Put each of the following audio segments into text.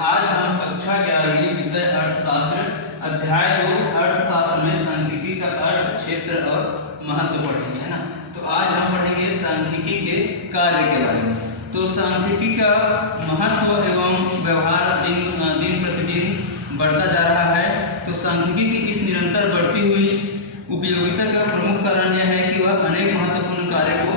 आज हम कक्षा 11वीं विषय अर्थशास्त्र अध्याय 2 अर्थशास्त्र में सांख्यिकी का अर्थ, क्षेत्र और महत्व पढ़ेंगे, है ना। तो आज हम पढ़ेंगे सांख्यिकी के कार्य के बारे में। तो सांख्यिकी का महत्व एवं व्यवहार दिन प्रतिदिन बढ़ता जा रहा है। तो सांख्यिकी की इस निरंतर बढ़ती हुई उपयोगिता का प्रमुख कारण यह है कि वह अनेक महत्वपूर्ण कार्य को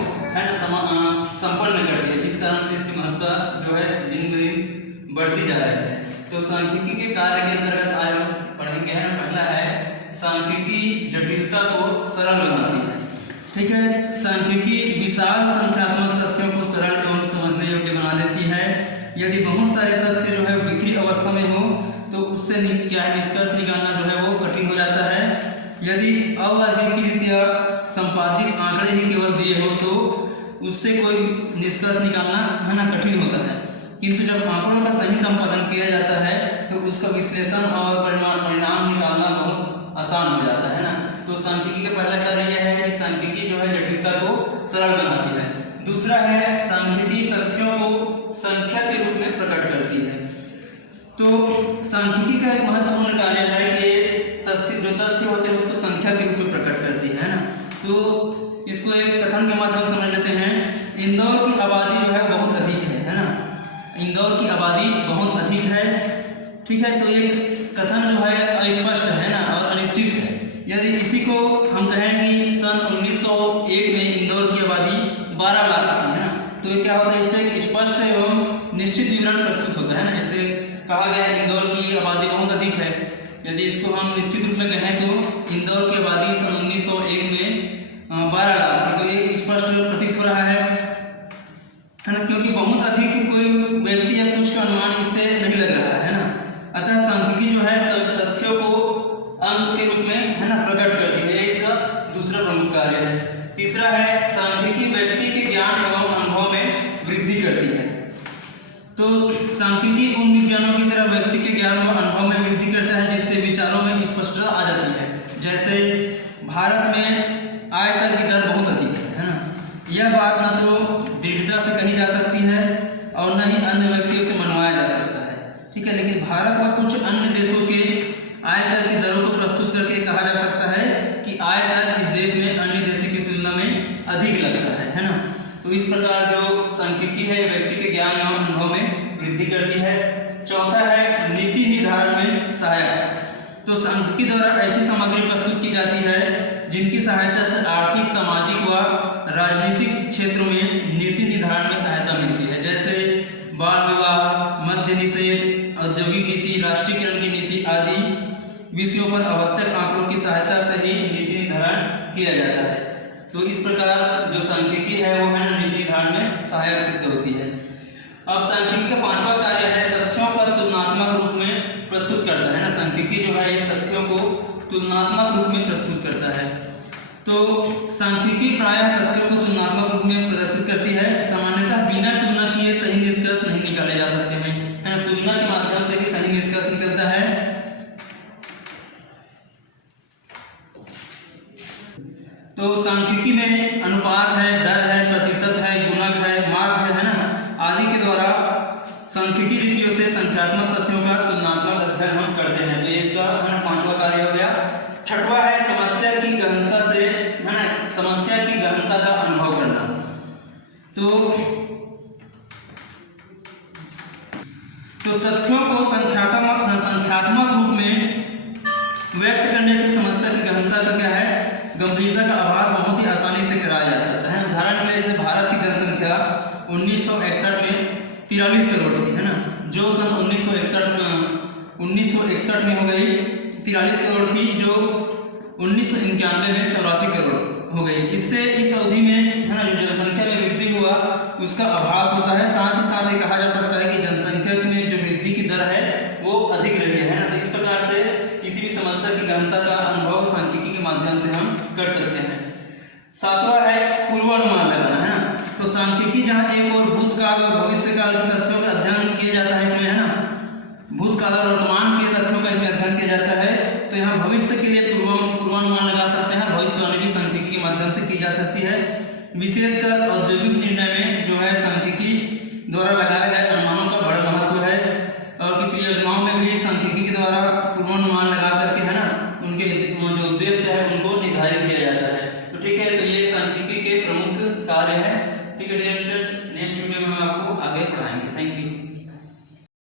संपन्न करती है। इस कारण से इसकी महत्ता जो है दिन ब दिन बढ़ती जा रही है। तो सांख्यिकी के कार्य के अंतर्गत आज हम पढ़ेंगे, है ना। पहला है सांख्यिकी जटिलता को सरल बनाती है। ठीक है, सांख्यिकी विशाल संख्यात्मक तथ्यों को सरल एवं समझने योग्य बना देती है। यदि बहुत सारे तथ्य जो है बिखरी अवस्था में हो तो उससे क्या है निष्कर्ष निकालना जो है वो कठिन हो जाता है। यदि अवर्गीकृत या संपादित आंकड़े ही केवल दिए हो तो उससे कोई निष्कर्ष निकालना है ना कठिन होता है। किंतु जब आंकड़ों का सही संपादन किया जाता है तो उसका विश्लेषण और परिणाम निकालना बहुत आसान हो जाता है ना। तो सांख्यिकी का पहला कार्य यह है कि सांख्यिकी जो है जटिलता को सरल बनाती है। दूसरा है सांख्यिकी तथ्यों को संख्या के रूप में प्रकट करती है। तो सांख्यिकी का एक महत्वपूर्ण कार्य है कि जो तथ्य होते हैं उसको संख्या के रूप में प्रकट करती है ना। तो इसको एक कथन के माध्यम से समझ लेते हैं। इंदौर की आबादी जो है बहुत अधिक है ना। इंदौर की आबादी बहुत अधिक है। ठीक है, तो ये कथन जो है अस्पष्ट है ना और अनिश्चित है। यदि इसी को हम कहें कि सन 1901 में इंदौर की आबादी 12 लाख थी, है ना, तो ये क्या होता है, इससे एक स्पष्ट एवं निश्चित विवरण प्रस्तुत होता है ना। जैसे कहा गया है इंदौर की आबादी बहुत अधिक है। यदि इसको हम निश्चित रूप में कहें तो इंदौर की आबादी सन 1901 में 12 लाख थी, तो ये स्पष्ट प्रतीत हो रहा है ना, क्योंकि बहुत अधिक कोई व्यक्ति या कुछ का अनुमान इससे नहीं लग रहा है ना। अतः सांख्यिकी जो है तथ्यों को अंक के रूप में है ना प्रकट करती है। इसका दूसरा प्रमुख कार्य है। तीसरा है सांख्यिकी व्यक्ति के ज्ञान एवं अनुभव में वृद्धि करती है। तो सांख्यिकी उन विज्ञानों की तरह व्यक्ति के ज्ञान व अनुभव में वृद्धि करता है जिससे विचारों में स्पष्टता आ जाती है। जैसे भारत में आयकर की दर बहुत अधिक है ना। यह बात न तो दृढ़ता से कही जा सकती है और न ही अन्य व्यक्तियों से मनवाया जा सकता है। ठीक है, लेकिन भारत व कुछ अन्य देशों के आयकर की दरों को प्रस्तुत करके कहा जा सकता है कि आयकर इस देश में अन्य देशों की तुलना में अधिक लगता है ना। तो इस प्रकार जो सांख्यिकी है व्यक्ति के ज्ञान एवं अनुभव में वृद्धि करती है। चौथा है नीति निर्धारण में सहायक। तो सांख्यिकी द्वारा ऐसी सामग्री प्रस्तुत की जाती है जिनकी सहायता से आर्थिक, सामाजिक व राजनीतिक क्षेत्रों में नीति निर्धारण में सहायता मिलती है। जैसे बाल विवाह, मद्य निषेध, औद्योगिक नीति, राष्ट्रीयकरण की नीति आदि विषयों पर आवश्यक आंकड़ों की सहायता से ही नीति निर्धारण किया जाता है। तो इस प्रकार जो सांख्यिकी है वो है नीति निर्धारण में सहायक सिद्ध होती है। अब सांख्यिकी का पांचवा कार्य है तथ्यों का तुलनात्मक रूप में प्रस्तुत करता है ना। सांख्यिकी जो है ये तथ्यों को तुलनात्मक रूप में प्रस्तुत करता है। तो सांख्यिकी प्रायः तथ्यों को तुलनात्मक रूप में प्रदर्शित करती है। सामान्यतः बिना तुलना किए सही निष्कर्ष नहीं निकाले जा सकते हैं, है ना। तुलना के माध्यम से ही सही निष्कर्ष निकलता है। तो सांख्यिकी में अनुपात है, दर है, प्रतिशत है, गुणक है, माध्य है ना आदि के द्वारा सांख्यिकी रीतियों से संख्यात्मक तथ्यों का तुलनात्मक अध्ययन हम करते हैं। तो ये इसका है ना पांचवा कार्य हो गया। छठवां है समस्या की गहनता से है ना समस्या की गहनता का अनुभव करना। तो तथ्यों को संख्यात्मक रूप में व्यक्त करने से समस्या की गहनता का क्या है गंभीरता का आभास बहुत ही आसानी से कराया जा सकता है। उदाहरण के लिए जैसे भारत की जनसंख्या 1961 में 43 करोड़ थी, है ना, जो सन 1961 में हो गई 43 करोड़ थी, जो 1991 में 84 करोड़ हो गई। इससे इस अवधि में है ना जो जनसंख्या में वृद्धि हुआ उसका आभास होता है। साथ ही साथ ये कहा जा सकता है कि जनसंख्या में जो वृद्धि की दर है वो अधिक रही है ना। तो इस प्रकार से किसी भी समस्या की गहनता का अनुभव सांख्यिकी के माध्यम से हम कर सकते हैं। सातवां है पूर्वानुमान लगाना, है ना। तो सांख्यिकी जहाँ एक और भूतकाल और भविष्यकाल के तथ्यों का अध्ययन किया जाता है इसमें, है ना, भूतकाल और वर्तमान के तथ्यों का इसमें अध्ययन किया जाता है। तो यहाँ भविष्य के लिए पूर्वानुमान लगा सकते हैं। भविष्यवाणी भी सांख्यिकी के माध्यम से की जा सकती है। विशेषकर औद्योगिक निर्णय में जो है सांख्यिकी द्वारा लगाए गए अनुमानों okay dear students, next video में हम आपको आगे पढ़ाएंगे।